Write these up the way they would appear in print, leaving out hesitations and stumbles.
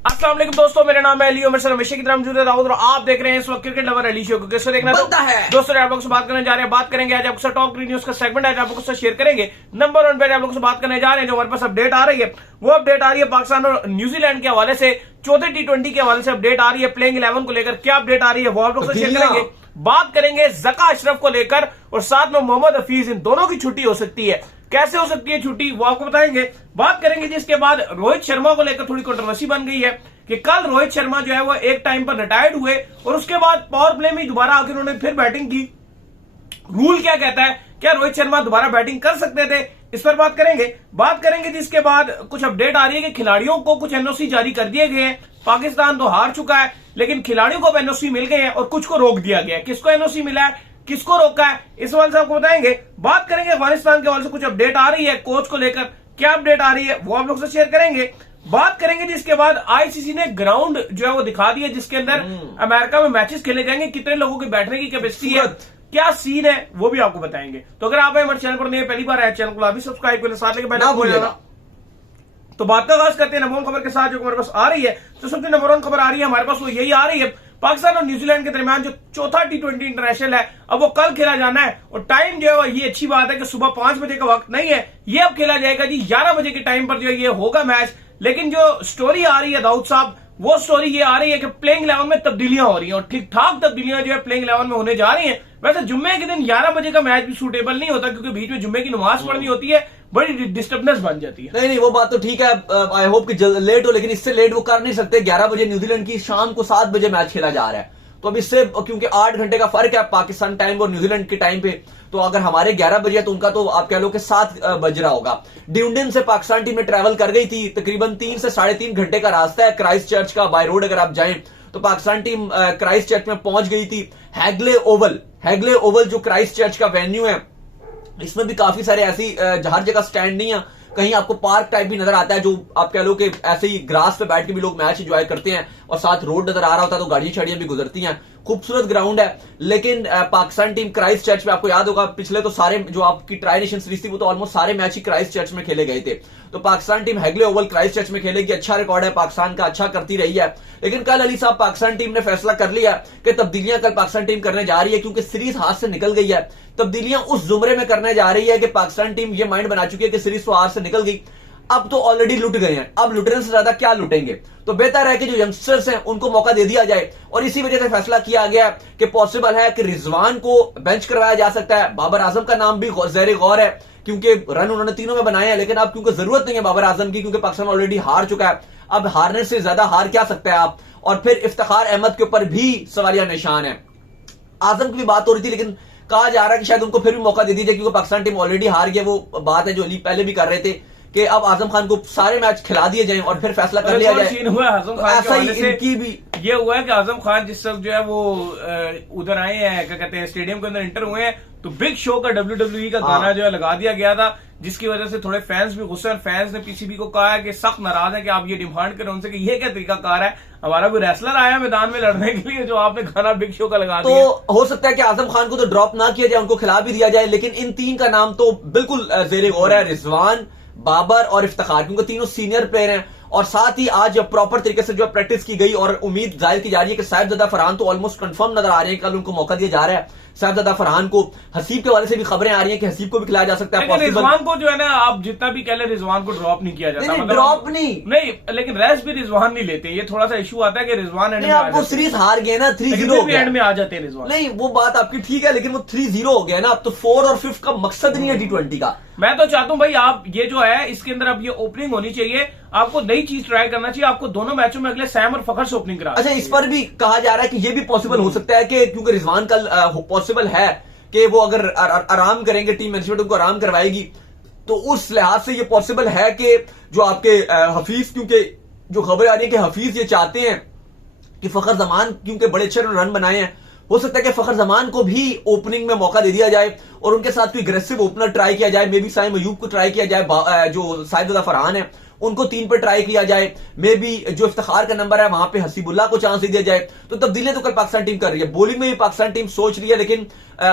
अस्सलाम वालेकुम दोस्तों, मेरा नाम है अली और मेरे साथ हमेशा की तरह मौजूद है दाऊद और आप देख रहे हैं इस वक्त क्रिकेट लवर अली शो को। किसको देखना है दोस्तों, आप लोगों से बात करने जा रहे हैं। बात करेंगे आज आपको टॉप 3 न्यूज का सेगमेंट है, आप लोगों से शेयर करेंगे। नंबर 1 पे आप लोगों से बात करने जा रहे हैं जो हमारे पास अपडेट आ रही है, वो अपडेट आ रही है पाकिस्तान और न्यूजीलैंड के हवाले से। चौथे T20 के हवाले से अपडेट आ रही है। प्लेइंग 11 को लेकर क्या अपडेट आ रही है वो आप लोग से शेयर करेंगे। बात करेंगे जका अशरफ को लेकर और साथ में मोहम्मद हफीज, इन दोनों की छुट्टी हो सकती है। कैसे हो सकती है छुट्टी वो आपको बताएंगे। बात करेंगे जिसके बाद रोहित शर्मा को लेकर थोड़ी कंट्रोवर्सी बन गई है कि कल रोहित शर्मा जो है वो एक टाइम पर रिटायर्ड हुए और उसके बाद पावर प्ले में दोबारा आकर उन्होंने फिर बैटिंग की। रूल क्या कहता है, क्या रोहित शर्मा दोबारा बैटिंग कर सकते थे, इस पर बात करेंगे। बात करेंगे जिसके बाद कुछ अपडेट आ रही है कि खिलाड़ियों को कुछ एनओसी जारी कर दिए गए हैं। पाकिस्तान तो हार चुका है लेकिन खिलाड़ियों को एनओसी मिल गए हैं और कुछ को रोक दिया गया है। किसको एनओसी मिला है, किसको रोका है, इस हवाले से आपको बताएंगे। बात करेंगे अफगानिस्तान के हवाले से कुछ अपडेट आ रही है, कोच को लेकर क्या अपडेट आ रही है वो आप लोग से शेयर करेंगे। बात करेंगे जिसके बाद आईसीसी ने ग्राउंड जो है वो दिखा दिया जिसके अंदर अमेरिका में मैचेस खेले जाएंगे, कितने लोगों की बैठने की कैपेसिटी है, क्या सीन है वो भी आपको बताएंगे। तो अगर आप हमारे चैनल पर नए पहली बार आए, चैनल को अभी सब्सक्राइब करें, साथ लेके बेल आइकन दबाना। तो बात का आगाज करते हैं नंबर 1 खबर के साथ जो हमारे पास आ रही है। तो सबसे नंबर 1 खबर आ रही है हमारे पास, वो यही आ रही है पाकिस्तान और न्यूजीलैंड के दरमियान जो चौथा T20 इंटरनेशनल है, अब वो कल खेला जाना है। और टाइम जो है ये अच्छी बात है कि सुबह 5 बजे का वक्त नहीं है, ये अब खेला जाएगा जी 11 बजे के टाइम पर जो ये होगा मैच। लेकिन जो स्टोरी आ रही है दाऊद साहब, वो स्टोरी ये आ रही है कि प्लेइंग 11 में तब्दीलियां हो रही हैं और ठीक ठाक तब्दीलियां जो है प्लेइंग 11 में होने जा रही हैं। वैसे जुम्मे के दिन 11 बजे का मैच भी सूटेबल नहीं होता क्योंकि बीच में जुम्मे की नमाज पढ़नी होती है, बड़ी डिस्टर्बेंस बन जाती है। नहीं वो बात तो ठीक है, आई होप कि लेट हो, लेकिन इससे लेट वो कर नहीं सकते। 11 बजे न्यूजीलैंड की शाम को 7 बजे मैच खेला जा रहा है, तो अब इससे क्योंकि 8 घंटे का फर्क है पाकिस्तान टाइम और न्यूजीलैंड के टाइम पे, तो अगर हमारे 11 बजे तो उनका तो आप कह लो कि 7 बज रहा होगा। ड्यूंडन से पाकिस्तान टीम में ट्रैवल कर गई थी, तकरीबन 3 से 3.5 घंटे का रास्ता है क्राइस्ट चर्च का बाय रोड। अगर आप जाएं तो पाकिस्तान टीम क्राइस्ट चर्च में पहुंच गई थी। हैगले ओवल जो क्राइस्ट चर्च का वेन्यू है, इसमें भी काफी सारे ऐसी हर जगह स्टैंड नहीं है, कहीं आपको पार्क टाइप भी नजर आता है जो आप कह लो कि ऐसे ही ग्रास पे बैठ के भी लोग मैच एंजॉय करते हैं और साथ रोड नजर आ रहा होता है तो गाड़ियां छड़ियां भी गुजरती हैं। खूबसूरत ग्राउंड है। लेकिन पाकिस्तान टीम क्राइस्ट चर्च में, आपको याद होगा पिछले तो सारे जो आपकी ट्राई नेशन सीरीज थी वो तो ऑलमोस्ट सारे मैच ही क्राइस्ट चर्च में खेले गए थे। तो Pakistan team Hagley Oval Christchurch में खेलेगी। अच्छा रिकॉर्ड है पाकिस्तान का, अच्छा करती रही है। लेकिन कल अली साहब पाकिस्तान टीम ने फैसला कर लिया कि तब्दीलियां कल पाकिस्तान टीम करने जा रही है क्योंकि सीरीज हाथ से निकल गई है। तब्दीलियां उस जुमरे में करने जा रही है कि पाकिस्तान टीम ये माइंड बना चुकी है कि सीरीज तो हाथ से निकल गई, अब तो ऑलरेडी लुट गए हैं, अब लुटने से ज्यादा क्या लुटेंगे, तो बेहतर है कि जो यंगस्टर्स हैं उनको मौका दे दिया जाए। और इसी वजह से फैसला किया गया कि पॉसिबल है कि रिजवान को बेंच करवाया जा सकता है। बाबर आजम का नाम भी ज़ेरे गौर है क्योंकि रन उन्होंने तीनों में बनाए हैं, लेकिन अब क्योंकि जरूरत नहीं है बाबर आजम की क्योंकि पाकिस्तान ऑलरेडी हार चुका है। अब हारने से ज्यादा हार क्या सकता है आप। और फिर इफ्तिखार अहमद के ऊपर भी सवालिया निशान है। आजम की भी बात हो रही थी लेकिन कहा जा रहा है कि शायद उनको फिर भी मौका दे दीजिए क्योंकि पाकिस्तान टीम ऑलरेडी हार गई। वो बात है जो अली पहले भी कर रहे थे कि अब आजम खान को सारे मैच खिला दिए जाएं और फिर फैसला कर लिया जाए। हुआ आजम खान ऐसा ही इनकी भी ये हुआ है कि आजम खान जिस वक्त जो है वो उधर आए हैं, क्या कहते हैं, स्टेडियम के अंदर एंटर हुए हैं तो बिग शो का WWE का गाना जो है लगा दिया गया था, जिसकी वजह से थोड़े फैंस भी गुस्से। फैंस ने पीसीबी को कहा है कि सख्त नाराज है कि आप ये डिमांड करें उनसे कि ये क्या तरीकाकार है, हमारा कोई रेसलर आया मैदान में लड़ने के लिए जो आपने गाना बिग शो का लगा दिया। तो हो सकता है कि आजम खान को तो ड्रॉप ना किया जाए, उनको खिला भी दिया जाए। लेकिन इन 3 का नाम तो बिल्कुल ज़ेरे गौर है, रिजवान, बाबर और इफ्तिखार, क्योंकि तीनों सीनियर प्लेयर हैं। और साथ ही आज प्रॉपर तरीके से जो प्रैक्टिस की गई और उम्मीद जाहिर की जा रही है कि साहिबजादा फरहान तो ऑलमोस्ट कंफर्म नजर आ रहे हैं, कल उनको मौका दिया जा रहा है साहिबजादा फरहान को। हसीब के वाले से भी खबरें आ रही हैं कि हसीब को भी खिलाया जा सकता है। रिजवान को जो है ना, आप जितना भी कह ले, रिजवान को ड्रॉप नहीं किया जाता। ड्रॉप नहीं, लेकिन रेस्ट भी रिजवान नहीं लेते। ये थोड़ा सा इशू आता है कि रिजवान एंड में आप वो सीरीज हार गए ना, 3-0 एंड में आ जाते हैं रिजवान। नहीं वो बात आपकी ठीक है, लेकिन वो 3-0 हो गया ना, अब तो 4 और 5 का मकसद नहीं है T20 का। मैं तो चाहता हूं भाई आप ये जो है इसके अंदर अब ये ओपनिंग होनी चाहिए, आपको नई चीज ट्राई करना चाहिए, आपको दोनों मैचों में अगले सैम और फखर से ओपनिंग करा। अच्छा, इस पर भी कहा जा रहा है कि ये भी पॉसिबल हो सकता है कि क्योंकि रिजवान कल पॉसिबल है कि वो अगर आराम करेंगे, टीम मैनेजमेंट उनको आराम करवाएगी, तो उस लिहाज से ये पॉसिबल है कि जो आपके हफीज, क्योंकि जो खबर आ रही है कि हफीज ये चाहते हैं कि फखर जमान क्योंकि बड़े अच्छे रन बनाए हैं, हो सकता है कि फखर जमान को भी ओपनिंग में मौका दे दिया जाए और उनके साथ कोई अग्रेसिव ओपनर ट्राई किया जाए। मे बी साइम अयूब को ट्राई किया जाए, जो साहिबजादा फरहान है उनको 3 पे ट्राई किया जाए, मे बी जो इफ्तिखार का नंबर है वहां पे हसीबुल्लाह को चांस दे दिया जाए। तो तब्दीलियां तो कल पाकिस्तान टीम कर रही है, बॉलिंग में भी पाकिस्तान टीम सोच रही है, लेकिन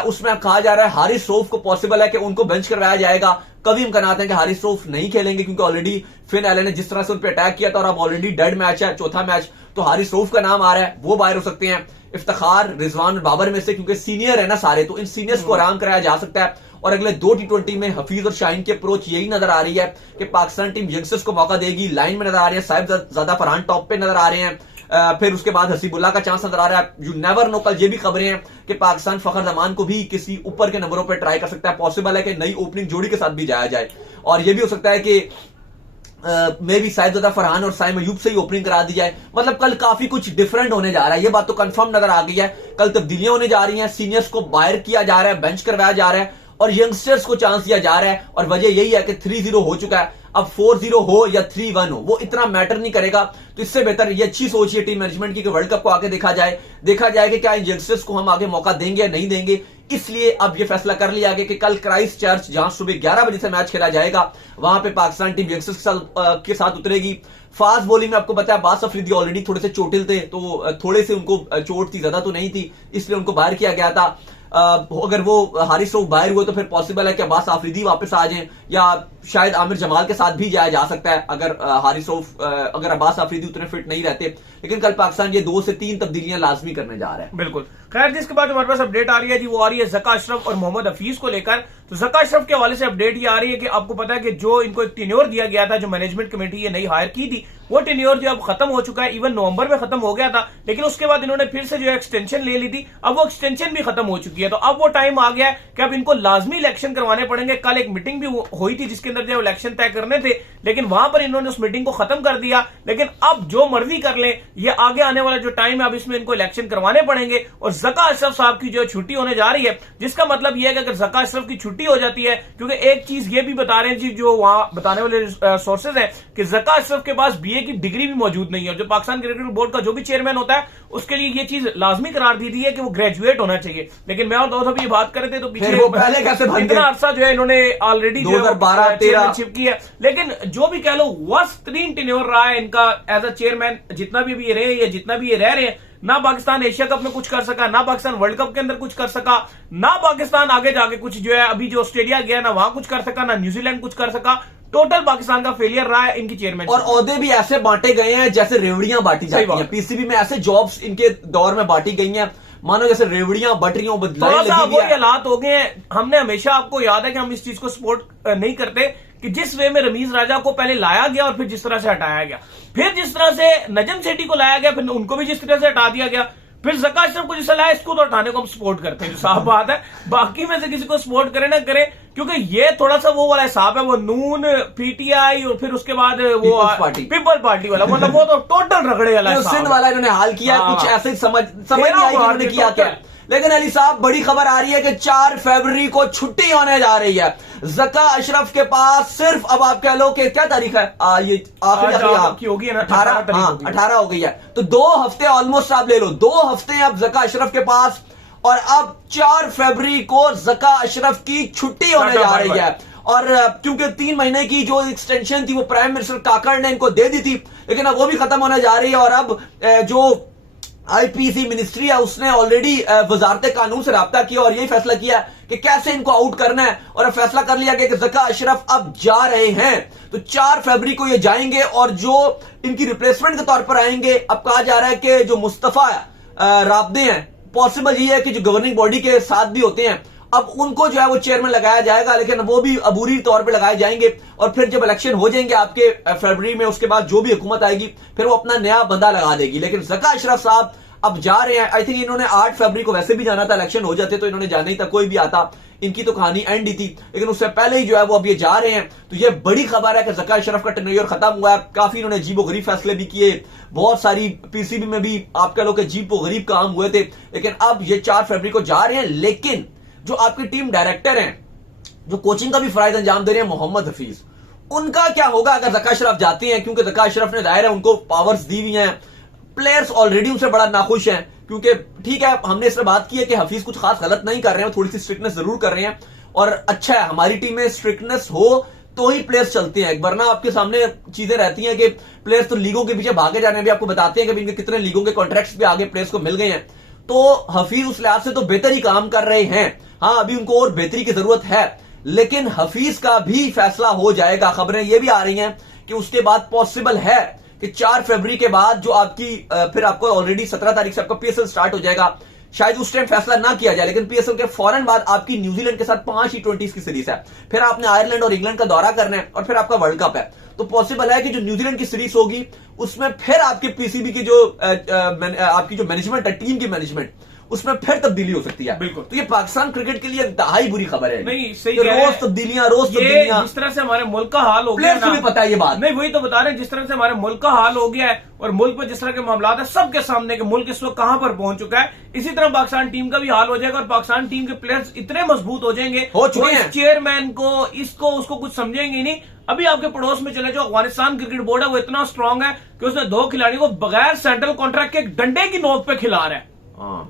उसमें अब कहा जा रहा है हारिस रऊफ को पॉसिबल है कि उनको बेंच करवाया जाएगा। कभी इम्कानात है कि हारिस रऊफ नहीं खेलेंगे क्योंकि ऑलरेडी फिन एलन ने जिस तरह से उन पर अटैक किया था और अब ऑलरेडी डेड मैच है, चौथा मैच, तो हारिस रऊफ का नाम आ रहा है, वो बाहर हो सकते हैं। इफ्तिखार, रिजवान और बाबर में से क्योंकि सीनियर है ना सारे, तो इन सीनियर्स को आराम कराया जा सकता है। और अगले 2 T20 में हफीज और शाहीन की अप्रोच यही नजर आ रही है कि पाकिस्तान टीम यंगस्टर्स को मौका देगी। लाइन में नजर आ रही है साहिबजादा फरहान टॉप पे नजर आ रहे हैं, फिर उसके बाद हसीबुल्लाह का चांस नजर आ रहा है। यू नेवर नो, कल ये भी खबरें हैं कि पाकिस्तान फखर जमान को भी किसी ऊपर के नंबरों पर ट्राई कर सकता है। पॉसिबल है कि नई ओपनिंग जोड़ी के साथ भी जाया जाए, और यह भी हो सकता है कि मे बी साहिबजादा फरहान और साइम अयूब से ही ओपनिंग करा दी जाए। मतलब कल काफी कुछ डिफरेंट होने जा रहा है, ये बात तो कंफर्म नजर आ गई है। कल तब्दीलियां होने जा रही हैं, सीनियर्स को बाहर किया जा रहा है, बेंच करवाया जा रहा है और यंगस्टर्स को चांस दिया जा रहा है। और वजह यही है कि 3-0 हो चुका है, अब 4-0 हो या 3-1 हो वो इतना मैटर नहीं करेगा। तो इससे बेहतर ये अच्छी सोच है टीम मैनेजमेंट की कि वर्ल्ड कप को आगे देखा जाए कि क्या इन यंगस्टर्स को हम आगे मौका देंगे या नहीं देंगे। इसलिए अब यह फैसला कर लिया गया कि कल क्राइस्ट चर्च, जहां सुबह 11 बजे से मैच खेला जाएगा, वहां पे पाकिस्तान टीम यंगस्टर्स के साथ उतरेगी। फास्ट बॉलिंग में आपको पता है अब्बास अफरीदी ऑलरेडी थोड़े से चोटिल थे, तो थोड़े से उनको चोट थी, ज्यादा तो नहीं थी, इसलिए उनको बाहर किया गया था। अगर वो हारिस रऊफ बाहर हुए तो फिर पॉसिबल है कि अब्बास आफरीदी वापस आ जाएं, या शायद आमिर जमाल के साथ भी जाया जा सकता है अगर हारिस रऊफ अगर अब्बास आफरीदी उतने फिट नहीं रहते। लेकिन कल पाकिस्तान ये 2 से 3 तब्दीलियां लाजमी करने जा रहा है। बिल्कुल। खैर, जिसके बाद हमारे पास अपडेट आ रही है जी, वो आ रही है ज़का अशरफ और मोहम्मद हफीज को लेकर। तो ज़का अशरफ के हवाले से अपडेट ये आ रही है कि आपको पता है कि जो इनको एक टेन्योर दिया गया था, जो मैनेजमेंट कमेटी ये नई हायर की थी, वो टेन्योर जो अब खत्म हो चुका है। इवन नवंबर में खत्म हो गया था, लेकिन उसके बाद इन्होंने फिर से जो एक्सटेंशन ले ली थी, अब वो एक्सटेंशन भी खत्म हो चुकी है। तो अब वो टाइम आ गया है कि अब इनको लाजमी इलेक्शन करवाने पड़ेंगे। कल एक मीटिंग भी हुई थी जिसके अंदर जो इलेक्शन तय करने थे, लेकिन वहां पर इन्होंने उस मीटिंग को खत्म कर दिया। लेकिन अब जो मर्जी कर ले, ये आगे आने वाला जो टाइम है अब इसमें इनको इलेक्शन करवाने पड़ेंगे। और ज़का अशरफ साहब की जो छुट्टी होने जा रही है, जिसका मतलब यह है कि अगर ज़का अशरफ की छुट्टी हो जाती है, क्योंकि एक चीज ये भी बता रहे हैं जी, जो वहां बताने वाले सोर्सेज हैं कि ज़का अशरफ के पास बीए की डिग्री भी मौजूद नहीं है। और जो पाकिस्तान क्रिकेट बोर्ड का जो भी चेयरमैन होता है, उसके लिए ये चीज लाजमी करार दी है कि वो ग्रेजुएट होना चाहिए। लेकिन मैं और दो भी बात कर रहे थे, तो पीछे पहले कैसे इतना अरसा जो है इन्होंने ऑलरेडी 2012-13 की है। लेकिन जो भी कह लो, वर्स्ट 3 टेन्योर रहा है इनका एज अ चेयरमैन, जितना भी ये रहे या जितना भी ये रह रहे हैं। ना पाकिस्तान एशिया कप में कुछ कर सका, ना पाकिस्तान वर्ल्ड कप के अंदर कुछ कर सका, ना पाकिस्तान आगे जाके कुछ जो है अभी जो ऑस्ट्रेलिया गया ना वहां कुछ कर सका, ना न्यूजीलैंड कुछ कर सका। टोटल पाकिस्तान का फेलियर रहा है इनकी चेयरमैन। और ओहदे भी ऐसे बांटे गए हैं जैसे रेवड़ियां बांटी जाती हैं। पीसीबी में ऐसे जॉब्स इनके दौर में बांटी गई हैं मानो जैसे रेवड़ियां बट रही हो, बदलाई लगी हुई है। हालात हो गए हैं। हमने हमेशा, आपको याद है कि हम इस चीज को सपोर्ट नहीं करते कि जिस वे में रमीज राजा को पहले लाया गया और फिर जिस तरह से हटाया गया, फिर जिस तरह से नजम सेठी को लाया गया, फिर उनको भी जिस तरह से हटा दिया गया, फिर ज़का अशरफ को जिससे लाया, इसको तो हटाने को हम सपोर्ट करते हैं, जो साफ बात है। बाकी में से किसी को सपोर्ट करे ना करे, क्योंकि ये थोड़ा सा वो वाला हिसाब है, वो नून, पीटीआई और फिर उसके बाद वो पीपल पार्टी वाला, मतलब वो तो टोटल रगड़े वाला सिंध वाला इन्होंने हाल किया। कुछ ऐसे समझ नहीं आई इन्होंने किया क्या। लेकिन अली साहब, बड़ी खबर आ रही है कि 4 फरवरी को छुट्टी होने जा रही है ज़का अशरफ के पास। सिर्फ अब आप कह लो कि क्या तारीख है, ये आखिरी होगी ना, 18 हो गई है, तो 2 हफ्ते ऑलमोस्ट आप ले लो, 2 हफ्ते अब ज़का अशरफ के पास। और अब 4 फरवरी को ज़का अशरफ की छुट्टी होने जा रही है। और क्योंकि 3 महीने की जो एक्सटेंशन थी वो प्राइम मिनिस्टर काकड़ ने इनको दे दी थी, लेकिन अब वो भी खत्म होने जा रही है। और अब जो आईपीसी मिनिस्ट्री है उसने ऑलरेडी वजारत कानून से राब्ता किया और यही फैसला किया कि कैसे इनको आउट करना है। और अब फैसला कर लिया गया कि ज़का अशरफ अब जा रहे हैं, तो 4 फरवरी को ये जाएंगे। और जो इनकी रिप्लेसमेंट के तौर पर आएंगे, अब कहा जा रहा है कि जो मुस्तफा राब्दे हैं, पॉसिबल ये है कि जो गवर्निंग बॉडी के साथ भी होते हैं, अब उनको जो है वो चेयरमैन लगाया जाएगा, लेकिन वो भी अबूरी तौर पे लगाए जाएंगे। और फिर जब इलेक्शन हो जाएंगे आपके फरवरी में, उसके बाद जो भी हुकूमत आएगी फिर वो अपना नया बंदा लगा देगी। लेकिन ज़का अशरफ साहब अब जा रहे हैं। आई थिंक इन्होंने 8 फरवरी को वैसे भी जाना था, इलेक्शन हो जाते तो इन्होंने जाना ही था, कोई भी आता, इनकी तो कहानी एंड ही थी। लेकिन उससे पहले ही जो है वो अब ये जा रहे हैं। तो ये बड़ी खबर है कि ज़का अशरफ का टेन्योर खत्म हुआ है। काफी इन्होंने अजीबोगरीब फैसले भी किए, बहुत सारी पीसीबी में भी आप कह लो कि अजीबोगरीब काम हुए थे। लेकिन अब ये 4 फरवरी को जा रहे हैं। लेकिन जो आपकी टीम डायरेक्टर हैं, जो कोचिंग का भी फराइज अंजाम दे रहे हैं, मोहम्मद हफीज, उनका क्या होगा अगर ज़का अशरफ जाते हैं? क्योंकि ज़का अशरफ ने जाहिर है उनको पावर्स दी हुई हैं, प्लेयर्स ऑलरेडी उनसे बड़ा नाखुश हैं। क्योंकि ठीक है, हमने इसमें बात की है कि हफीज कुछ खास गलत नहीं कर रहे हैं, थोड़ी सी स्ट्रिक्टनेस जरूर कर रहे हैं। और अच्छा है, हमारी टीम में स्ट्रिक्टनेस हो तो ही प्लेयर्स चलते हैं, वरना आपके सामने चीजें रहती हैं कि प्लेयर्स तो लीगों के पीछे भागे जा रहे हैं। अभी आपको बताते हैं कि इनके कितने लीगों के कॉन्ट्रैक्ट्स भी आगे प्लेयर्स को मिल गए हैं। तो हफीज उस लिहाज से तो बेहतर ही काम कर रहे हैं। हाँ, अभी उनको और बेहतरी की जरूरत है, लेकिन हफीज का भी फैसला हो जाएगा। खबरें ये भी आ रही हैं कि उसके बाद पॉसिबल है कि 4 फरवरी के बाद जो आपकी फिर आपको ऑलरेडी 17 तारीख से आपका पीएसएल स्टार्ट हो जाएगा, शायद उस टाइम फैसला ना किया जाए, लेकिन पीएसएल के फौरन बाद आपकी न्यूजीलैंड के साथ 5 T20 की सीरीज है, फिर आपने आयरलैंड और इंग्लैंड का दौरा करना है, और फिर आपका वर्ल्ड कप है। तो पॉसिबल है कि जो न्यूजीलैंड की सीरीज होगी उसमें फिर आपके पीसीबी की जो आपकी जो मैनेजमेंट है, टीम की मैनेजमेंट, उसमें फिर तब्दीली हो सकती है। बिल्कुल। तो ये पाकिस्तान क्रिकेट के लिए इंतहाई बुरी खबर है। नहीं, सही तो रोज तब्दीलियां जिस तरह से हमारे मुल्क का हाल हो गया प्लेयर्स को भी पता है ये बात। नहीं, वही तो बता रहे हैं, जिस तरह से हमारे मुल्क का हाल हो गया है और मुल्क पर जिस तरह के मामला है सबके सामने कि मुल्क इस वक्त कहां पर पहुंच चुका है, इसी तरह पाकिस्तान टीम का भी हाल हो जाएगा और पाकिस्तान टीम के प्लेयर्स इतने मजबूत हो जाएंगे, हो चुके हैं। चेयरमैन को इसको उसको कुछ समझेंगे ही नहीं। अभी आपके पड़ोस में चले जो अफगानिस्तान क्रिकेट बोर्ड है वो इतना स्ट्रांग है कि उसने 2 खिलाड़ियों को बगैर सेंट्रल कॉन्ट्रैक्ट के डंडे की नोक पे खिला रहा है,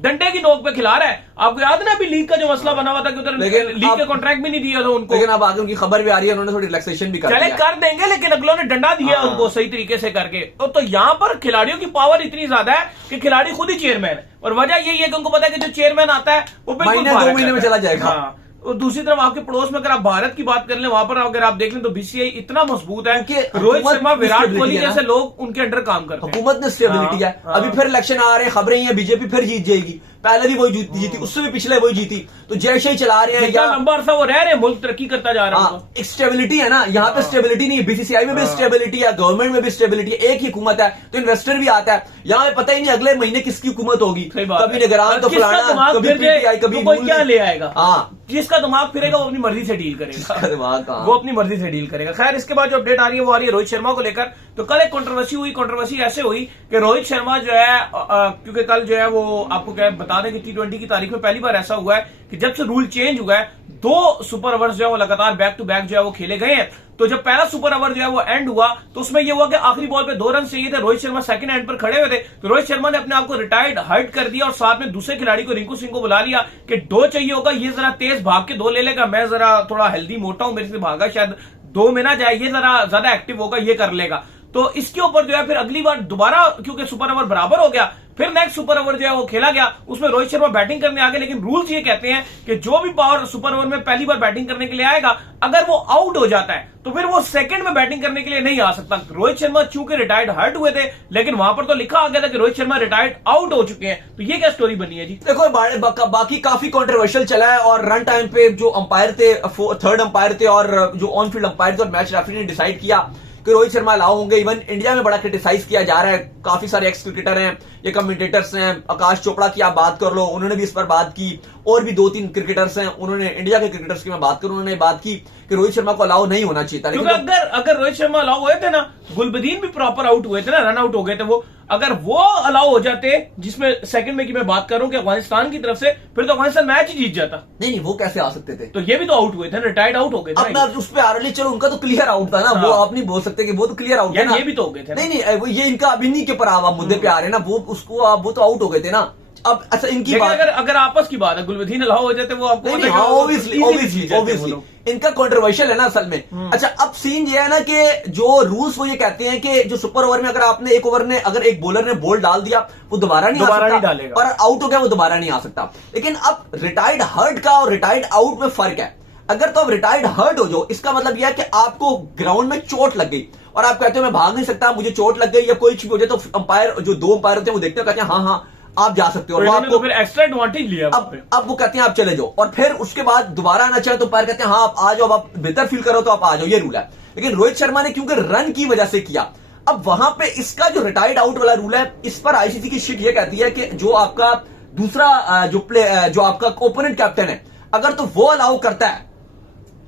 डंडे की नोक पे खिला रहा है। आपको याद है ना अभी लीग का जो मसला बना हुआ था कि उधर लीग के कॉन्ट्रैक्ट भी नहीं दिया था उनको, लेकिन अब आगे उनकी खबर भी आ रही है, उन्होंने थोड़ी रिलैक्सेशन भी चले कर देंगे, लेकिन अगलों ने डंडा दिया उनको सही तरीके से करके। तो यहाँ पर खिलाड़ियों की पावर इतनी ज्यादा है कि खिलाड़ी खुद ही चेयरमैन है, और वजह यही है कि उनको पता है कि जो चेयरमैन आता है वो बिल्कुल 2 महीने में चला जाएगा। हाँ। और दूसरी तरफ आपके पड़ोस में अगर आप भारत की बात कर लें, वहां पर अगर आप देख लें तो बीसीसीआई इतना मजबूत है कि रोहित शर्मा, विराट कोहली जैसे लोग उनके अंडर काम करते हैं। हुकूमत में स्टेबिलिटी है। अभी फिर इलेक्शन आ रहे हैं, खबरें हैं बीजेपी फिर जीत जाएगी, पहले भी वही जीती, उससे भी पिछले वही जीती, तो जैसे ही चला रहे हैं, या लंबा अरसा वो रह रहे हैं, मुल्क तरक्की करता जा रहा है। एक स्टेबिलिटी है ना, यहाँ पे स्टेबिलिटी नहीं है। बीसीसीआई में भी स्टेबिलिटी है, गवर्नमेंट में भी स्टेबिलिटी है, एक ही हुकूमत है, तो इन्वेस्टर भी आता है। यहाँ पे पता ही नहीं अगले महीने किसकी हुकूमत होगी, कभी निगरान तो फलाना, कभी पीटीआई, कभी कोई क्या ले आएगा। हाँ, जिसका दिमाग फिरेगा वो अपनी मर्जी से डील करेगा, वो अपनी मर्जी से डील करेगा। खैर, इसके बाद जो अपडेट आ रही है वो आ रही है रोहित शर्मा को लेकर। तो कल एक कंट्रोवर्सी ऐसे हुई कि रोहित शर्मा जो है, क्योंकि कल जो है वो आपको क्या बता दें कि T20 की तारीख में पहली बार ऐसा हुआ है कि जब से रूल चेंज हुआ है 2 सुपर ओवर्स जो है वो लगातार बैक टू बैक जो है वो खेले गए हैं। तो जब पहला सुपर ओवर जो है वो एंड हुआ तो उसमें ये हुआ कि आखिरी बॉल पे 2 रन चाहिए थे, रोहित शर्मा सेकंड एंड पर खड़े हुए थे, तो रोहित शर्मा ने अपने आप को रिटायर्ड हर्ट कर दिया और साथ में दूसरे खिलाड़ी को रिंकू सिंह को बुला लिया कि 2 चाहिए होगा, ये जरा तेज भाग के 2 ले लेगा, मैं जरा थोड़ा हेल्दी मोटा हूं, मेरे से भागा शायद 2 में ना जाए, ये जरा ज्यादा एक्टिव होगा, ये कर लेगा। तो इसके ऊपर जो है फिर अगली बार दोबारा क्योंकि सुपर ओवर बराबर हो गया, फिर नेक्स्ट सुपर ओवर जो है वो खेला गया, उसमें रोहित शर्मा बैटिंग करने आ गए। लेकिन रूल्स ये कहते हैं कि जो भी पावर सुपर ओवर में पहली बार बैटिंग करने के लिए आएगा, अगर वो आउट हो जाता है तो फिर वो सेकंड में बैटिंग करने के लिए नहीं आ सकता। रोहित शर्मा चूंकि रिटायर्ड हर्ट हुए थे, लेकिन वहां पर तो लिखा आ गया था कि रोहित शर्मा रिटायर्ड आउट हो चुके हैं। तो ये क्या स्टोरी बनी है जी? देखो, बाकी काफी कंट्रोवर्शियल चला है, और रन टाइम पे जो अंपायर थे, 3rd अंपायर थे और जो ऑन फील्ड अंपायर थे और मैच रेफरी ने डिसाइड किया कि रोहित शर्मा अलाउ होंगे। इवन इंडिया में बड़ा क्रिटिसाइज किया जा रहा है, काफी सारे एक्स क्रिकेटर हैं, ये कमेंटेटर्स हैं, आकाश चोपड़ा की आप बात कर लो, उन्होंने भी इस पर बात की, और भी 2-3 क्रिकेटर्स हैं, उन्होंने इंडिया के क्रिकेटर्स की मैं बात करूं, उन्होंने बात की कि रोहित शर्मा को अलाउ नहीं होना चाहिए था। लेकिन अगर रोहित शर्मा अलाउ हुए थे ना, गुलबदीन भी प्रॉपर आउट हुए थे ना, रन आउट हो गए थे वो, अगर वो अलाउ हो जाते, जिसमें सेकंड में की मैं बात करूं कि अफगानिस्तान की तरफ से, फिर तो अफगानिस्तान मैच ही जीत जाता। नहीं, वो कैसे आ सकते थे? तो ये भी तो आउट हुए थे, रिटायर्ड आउट हो गए थे। अब मैं उस पर आ रही, चलो उनका तो क्लियर आउट था ना, वो आप नहीं बोल सकते कि वो तो क्लियर आउट है, ये भी तो हो गए थे। नहीं, ये इनका अभी नहीं के पर आप मुद्दे पे आ रहे हैं ना, वो तो आउट हो गए थे ना। अब अच्छा, इनकी बात अगर आपस की बात है, गुलबदीन अलाउ हो जाते वो आपको ऑब्वियसली इनका कंट्रोवर्शियल है ना असल में। अच्छा, अब सीन ये है ना कि जो रूल्स वो ये कहते हैं कि जो सुपर ओवर में अगर आपने एक ओवर ने अगर एक बॉलर ने बॉल डाल दिया वो दोबारा नहीं डालेगा, और आउट हो गया वो दोबारा नहीं आ सकता। लेकिन अब रिटायर्ड हर्ट का और रिटायर्ड आउट में फर्क है। अगर तो आप रिटायर्ड हर्ट हो जाओ, इसका मतलब यह है कि आपको ग्राउंड में चोट लग गई और आप कहते हो मैं भाग नहीं सकता, मुझे चोट लग गई या कोई चीज हो जाए, तो अंपायर जो 2 अंपायर होते हैं वो देखते हैं, कहते हैं हाँ आप जा सकते हो, आपको फिर एक्स्ट्रा एडवांटेज लिया। अब वो कहते हैं आप चले जाओ, और फिर उसके बाद दोबारा आना चाहे तो अंपायर कहते हैं हाँ आप आ जाओ, आप बेहतर फील करो तो आप आ जाओ, ये रूल है। लेकिन रोहित शर्मा ने क्योंकि रन की वजह से किया, अब वहां पे इसका जो रिटायर्ड आउट वाला रूल है, इस पर आईसीसी की शीट ये कहती है कि जो आपका दूसरा जो आपका ओपोनेंट कैप्टन है, अगर तो वो अलाउ करता है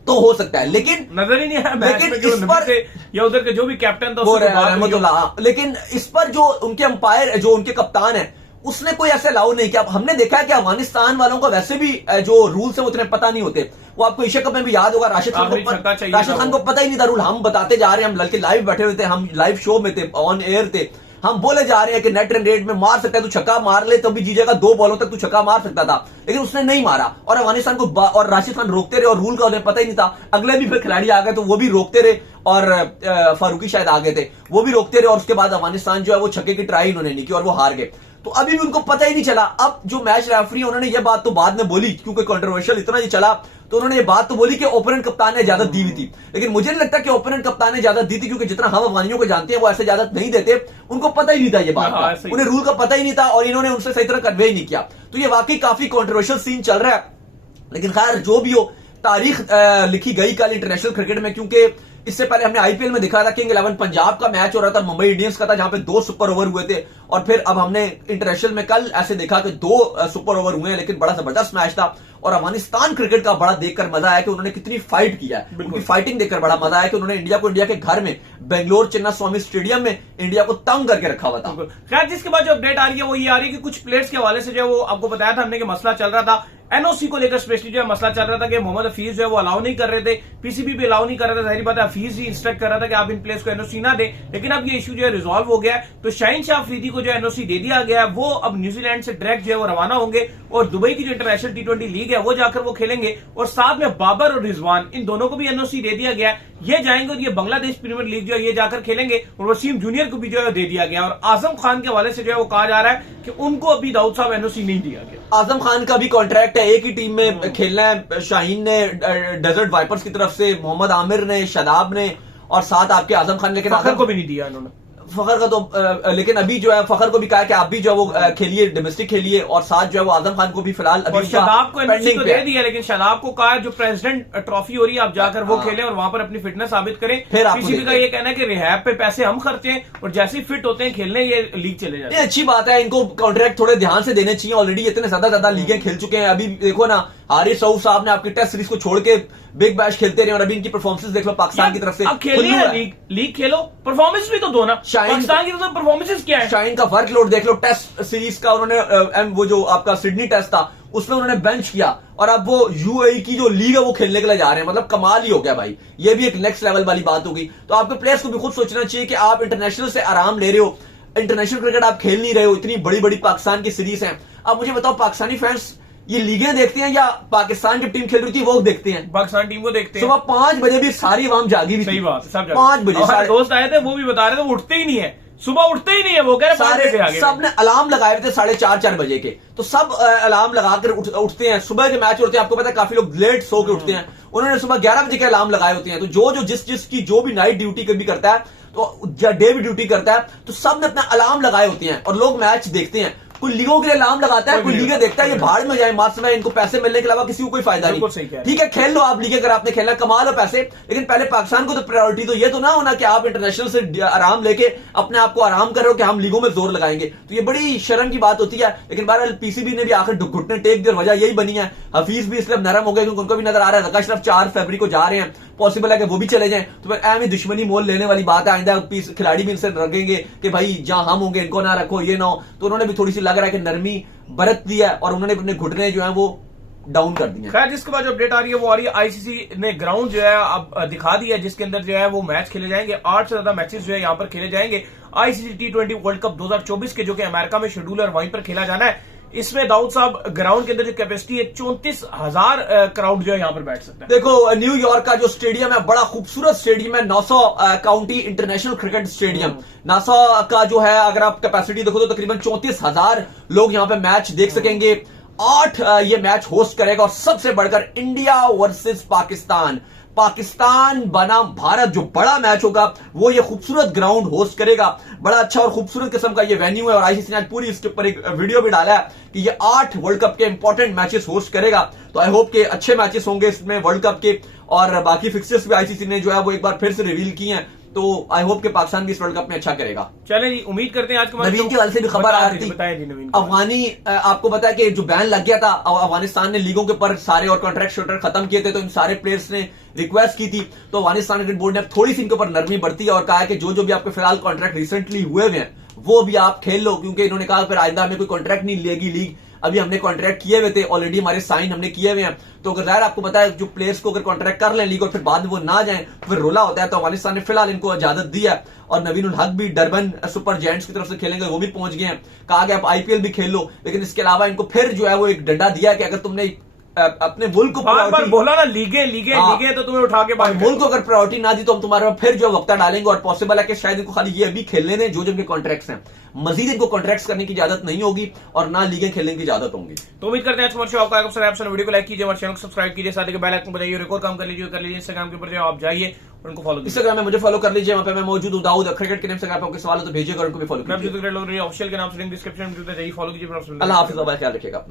तो हो सकता है, लेकिन नजर ही नहीं आया। लेकिन इस पर या उधर के जो भी कैप्टन था लेकिन इस पर जो उनके अंपायर, जो उनके कप्तान है, उसने कोई ऐसे अलाउ नहीं किया। हमने देखा है कि अफगानिस्तान वालों को वैसे भी जो रूल्स है वो उतने पता नहीं होते। वो आपको एशिया कप में भी याद होगा, राशिद खान को पता ही नहीं था रूल, हम बताते जा रहे हैं, हम लड़के लाइव बैठे हुए थे, हम लाइव शो में थे, ऑन एयर थे, हम बोले जा रहे हैं कि नेट रन रेट में मार सकता है, तू छक्का मार ले तब भी जीजेगा, 2 बॉलों तक तू छक्का मार सकता था, लेकिन उसने नहीं मारा और अफगानिस्तान को और राशिद खान रोकते रहे और रूल का उन्हें पता ही नहीं था। अगले भी फिर खिलाड़ी आ गए तो वो भी रोकते रहे और फारूकी शायद आ गए थे, वो भी रोकते रहे और उसके बाद अफगानिस्तान जो है वो छक्के की ट्राई उन्होंने नहीं की और वो हार गए। तो अभी भी उनको पता ही नहीं चला। अब जो मैच रेफरी उन्होंने ये बात तो बाद में बोली क्योंकि कंट्रोवर्शियल इतना ही चला, तो उन्होंने ये बात तो बोली कि ओपोनेंट कप्तान ने इजाजत दी हुई थी, लेकिन मुझे नहीं लगता कि ओपोनेंट कप्तान ने इजाजत दी थी, क्योंकि जितना हम अफगानियों को जानते हैं वो ऐसे इजाजत नहीं देते। उनको पता ही नहीं था ये बात का, उन्हें रूल का पता ही नहीं था और इन्होंने उनसे सही तरह कन्वे ही नहीं किया। तो ये वाकई काफी कंट्रोवर्शियल सीन चल रहा है। लेकिन खैर जो भी हो, तारीख लिखी गई कल इंटरनेशनल क्रिकेट में, क्योंकि इससे पहले हमने आईपीएल में दिखा था किंग 11 पंजाब का मैच हो रहा था, मुंबई इंडियंस का था, जहां पे 2 सुपर ओवर हुए थे, और फिर अब हमने इंटरनेशनल में कल ऐसे देखा कि 2 सुपर ओवर हुए हैं, लेकिन बड़ा जबरदस्त मैच था। और अफगानिस्तान क्रिकेट का बड़ा देखकर मजा आया कि उन्होंने कितनी फाइट किया है, उनकी फाइटिंग देखकर बड़ा मजा आया कि उन्होंने इंडिया को इंडिया के घर में बेंगलोर चिन्नास्वामी स्टेडियम में इंडिया को तंग करके रखा हुआ था। खैर जिसके बाद जो अपडेट आ रही है वो ये आ रही है कि कुछ प्लेयर्स के हवाले से जो वो आपको बताया था हमने कि मसला चल रहा था, एनओसी को लेकर स्पेशली जो है मसला चल रहा था कि मोहम्मद हफीज जो है वो अलाउ नहीं कर रहे थे, पीसीबी भी अलाउ नहीं कर रहा था। जाहिर बात है हफीज ही इंस्ट्रक्ट कर रहा था कि आप इन प्लेयर्स को एनओसी ना दें, लेकिन अब ये इशू जो है रिजॉल्व हो गया है। तो शाहीन शाह अफरीदी को जो एनओसी दे दिया गया है, वो अब न्यूजीलैंड से डायरेक्ट जो है वो रवाना होंगे और दुबई की जो इंटरनेशनल T20 लीग है वो जाकर वो खेलेंगे, और साथ में बाबर और रिजवान इन दोनों को भी एनओसी दे दिया गया है। ये जाएंगे और ये बांग्लादेश प्रीमियर लीग जो है ये जाकर खेलेंगे, और वसीम जूनियर को भी जो है दे दिया गया। और आजम खान के हवाले से जो है वो कहा जा रहा है कि उनको अभी दाऊद साहब एनओसी नहीं दिया गया। आजम खान का भी कॉन्ट्रैक्ट है, एक ही टीम में खेलना है। शाहीन ने डेजर्ट वाइपर्स की तरफ से, मोहम्मद आमिर ने, शादाब ने, और साथ आपके आजम खान, लेकिन फखर को भी नहीं दिया इन्होंने। फखर का तो लेकिन अभी जो है फखर को भी कहा कि आप भी जो है वो खेलिए, डोमेस्टिक खेलिए, और साथ जो है वो आजम खान को भी फिलहाल अभी शादाब को एनओसी तो दे दिया, लेकिन शादाब को कहा जो प्रेसिडेंट ट्रॉफी हो रही है आप जाकर वो खेलें और वहां पर अपनी फिटनेस साबित करें। फिर पीसीबी का ये कहना है कि रिहैब पे पैसे हम खर्चे हैं और जैसे ही फिट होते हैं खेलने ये लीग चले जाते हैं। ये अच्छी बात है, इनको कॉन्ट्रैक्ट थोड़े ध्यान से देने चाहिए। ऑलरेडी इतने ज्यादा लीगें खेल चुके हैं। अभी देखो ना, हारिस रऊफ साहब ने आपकी टेस्ट सीरीज को छोड़ के बिग बैश खेलते रहे और अभी इनकी परफॉर्मेंस देख लो पाकिस्तान की तरफ से। अब खेलिए लीग खेलो, परफॉर्मेंस भी तो दो ना। पाकिस्तान की तरफ परफॉर्मेंस क्या है? शाहीन का वर्कलोड देख लो, टेस्ट सीरीज का उन्होंने वो जो आपका सिडनी टेस्ट था उसमें उन्होंने बेंच किया, और अब वो यूएई की जो लीग है वो खेलने के लिए जा रहे हैं। मतलब कमाल ही हो गया भाई, ये भी एक नेक्स्ट लेवल वाली बात होगी। तो आपके प्लेयर्स को भी खुद सोचना चाहिए कि आप इंटरनेशनल से आराम ले रहे हो, इंटरनेशनल क्रिकेट आप खेल नहीं रहे हो, इतनी बड़ी बड़ी पाकिस्तान की सीरीज है। अब मुझे बताओ, पाकिस्तानी फैंस ये लीगें देखते हैं या पाकिस्तान की टीम खेल रही थी वो देखते हैं? पाकिस्तान टीम को देखते हैं। सुबह 5 बजे भी सारी आवाम जागी हुई। सही बात, सब 5 बजे हमारे दोस्त आए थे वो भी बता रहे थे वो उठते ही नहीं है, सुबह उठते ही नहीं है। वो कह रहे सारे सब ने अलार्म लगाए हुए थे 4:30 बजे के, तो सब अलार्म लगाकर उठते हैं। सुबह के मैच होते हैं, आपको पता है काफी लोग लेट सो के उठते हैं, उन्होंने सुबह 11 बजे के अलार्म लगाए होते हैं। तो जो जिसकी जो भी नाइट ड्यूटी कभी करता है तो या डे भी ड्यूटी करता है, तो सब ने अपना अलार्म लगाए होते हैं और लोग मैच देखते हैं। कोई लीगों के लिए अलार्म लगाता है, कोई लीगें देखता है, ये भाड़ में जाए मार्च में, इनको पैसे मिलने के अलावा किसी को कोई फायदा नहीं। ठीक है, खेल लो आप लीगें, अगर आपने खेलना कमा लो पैसे, लेकिन पहले पाकिस्तान को तो प्रायोरिटी तो ये तो ना होना कि आप इंटरनेशनल से आराम लेके अपने आप को आराम कर रहे हो कि हम लीगों में जोर लगाएंगे। तो ये बड़ी शर्म की बात होती है। लेकिन बहरहाल पीसीबी ने भी आखिर घुटने टेक दिया, वजह यही बनी है। हफीज भी इसलिए नरम हो गए क्योंकि उनको भी नजर आ रहा है रका अशरफ 4 फरवरी को जा रहे हैं, पॉसिबल है कि वो भी चले जाएं, तो फिर अहम ही दुश्मनी मोल लेने वाली बात है। आइंदा खिलाड़ी भी इनसे रखेंगे कि भाई जहां हम होंगे इनको ना रखो, ये ना हो। तो उन्होंने भी थोड़ी सी लग रहा है कि नरमी बरत दी है और उन्होंने अपने घुटने जो है वो डाउन कर दिए। खैर जिसके बाद जो अपडेट आ रही है वो आ रही है, आईसीसी ने ग्राउंड जो है अब दिखा दिया है जिसके अंदर जो है वो मैच खेले जाएंगे। 8 से ज्यादा मैचेस जो है यहाँ पर खेले जाएंगे। आईसीसी T20 वर्ल्ड कप 2024 के जो कि अमेरिका में शेड्यूल है और वहीं पर खेला जाना है। इसमें दाऊद साहब ग्राउंड के अंदर जो कैपेसिटी है 34,000 क्राउड जो है यहाँ पर बैठ सकता है। देखो न्यूयॉर्क का जो स्टेडियम है बड़ा खूबसूरत स्टेडियम है, नासौ काउंटी इंटरनेशनल क्रिकेट स्टेडियम। नासौ का जो है अगर आप कैपेसिटी देखो तो तकरीबन 34,000 लोग यहाँ पे मैच देख सकेंगे। 8 ये मैच होस्ट करेगा और सबसे बढ़कर इंडिया वर्सेस पाकिस्तान, पाकिस्तान बनाम भारत जो बड़ा मैच होगा वो ये खूबसूरत ग्राउंड होस्ट करेगा। बड़ा अच्छा और खूबसूरत किस्म का ये वेन्यू है और आईसीसी ने आज पूरी इसके ऊपर एक वीडियो भी डाला है कि ये 8 वर्ल्ड कप के इंपॉर्टेंट मैचेस होस्ट करेगा। तो आई होप के अच्छे मैचेस होंगे इसमें वर्ल्ड कप के, और बाकी फिक्सर्स भी आईसीसी ने जो है वो एक बार फिर से रिवील किए हैं। तो आई होप के पाकिस्तान भी इस वर्ल्ड कप में अच्छा करेगा। चलें जी, उम्मीद करते हैं आज के नवीन के वाले से भी खबर आ रही थी। अफगानी आपको पता है कि जो बैन लग गया था, अफगानिस्तान ने लीगों के ऊपर सारे और कॉन्ट्रैक्ट शूटर खत्म किए थे, तो इन सारे प्लेयर्स ने रिक्वेस्ट की थी। तो अफगानिस्तान क्रिकेट बोर्ड ने थोड़ी सी इनके ऊपर नरमी बरती है और कहा है कि जो भी आपके फिलहाल कॉन्ट्रैक्ट रिसेंटली हुए हैं वो भी आप खेल लो, क्योंकि इन्होंने कहा फिर आइंदा हमें कोई कॉन्ट्रैक्ट नहीं लेगी लीग अभी हमने कॉन्ट्रैक्ट किए हुए थे ऑलरेडी, हमारे साइन हमने किए हुए हैं। तो अगर जाहिर आपको पता है जो प्लेयर्स को अगर कॉन्ट्रैक्ट कर लें लीग और फिर बाद में वो ना जाएं तो फिर रोला होता है। तो अफगानिस्तान ने फिलहाल इनको इजाजत दी है और नवीन उल हक भी डरबन सुपर जायंट्स की तरफ से खेलेंगे, वो भी पहुंच गए हैं। कहा गया आप आईपीएल भी खेल लो, लेकिन इसके अलावा इनको फिर जो है वो एक डंडा दिया कि अगर तुमने अपने मुल्क को बार बोला ना लीगे तो तुम्हें उठा के बाहर मुल्क को अगर प्रायोरिटी ना दी तो हम तुम्हारे फिर जो वक्ता डालेंगे। और पॉसिबल है कि शायद इनको खाली ये अभी खेलने दें जो इनके कॉन्ट्रैक्ट्स हैं, मजीद इनको कॉन्ट्रैक्ट्स करने की इजाजत नहीं होगी और ना लीगें खेलने की इजाजत होगी। तो उम्मीद करते हैं हमारे शो आपका वीडियो को लाइक कीजिए, हमारे चैनल को सब्सक्राइब कीजिए, साथ ही बेल आइकन बजाइए और एक और काम कर लीजिए इंस्टाग्राम के ऊपर आप जाइए और उनको फॉलो इंस्टाग्राम में मुझे फॉलो कर लीजिए, वहां पे मैं मौजूद हूं। दाऊद क्रिकेट के नाम से अगर आपको सवाल हो तो भेजिएगा और उनको भी फॉलो कीजिए। ऑफिशियल के नाम से डिस्क्रिप्शन में फॉलो कीजिए। अल्लाह हाफिज़, ख्याल रखिएगा।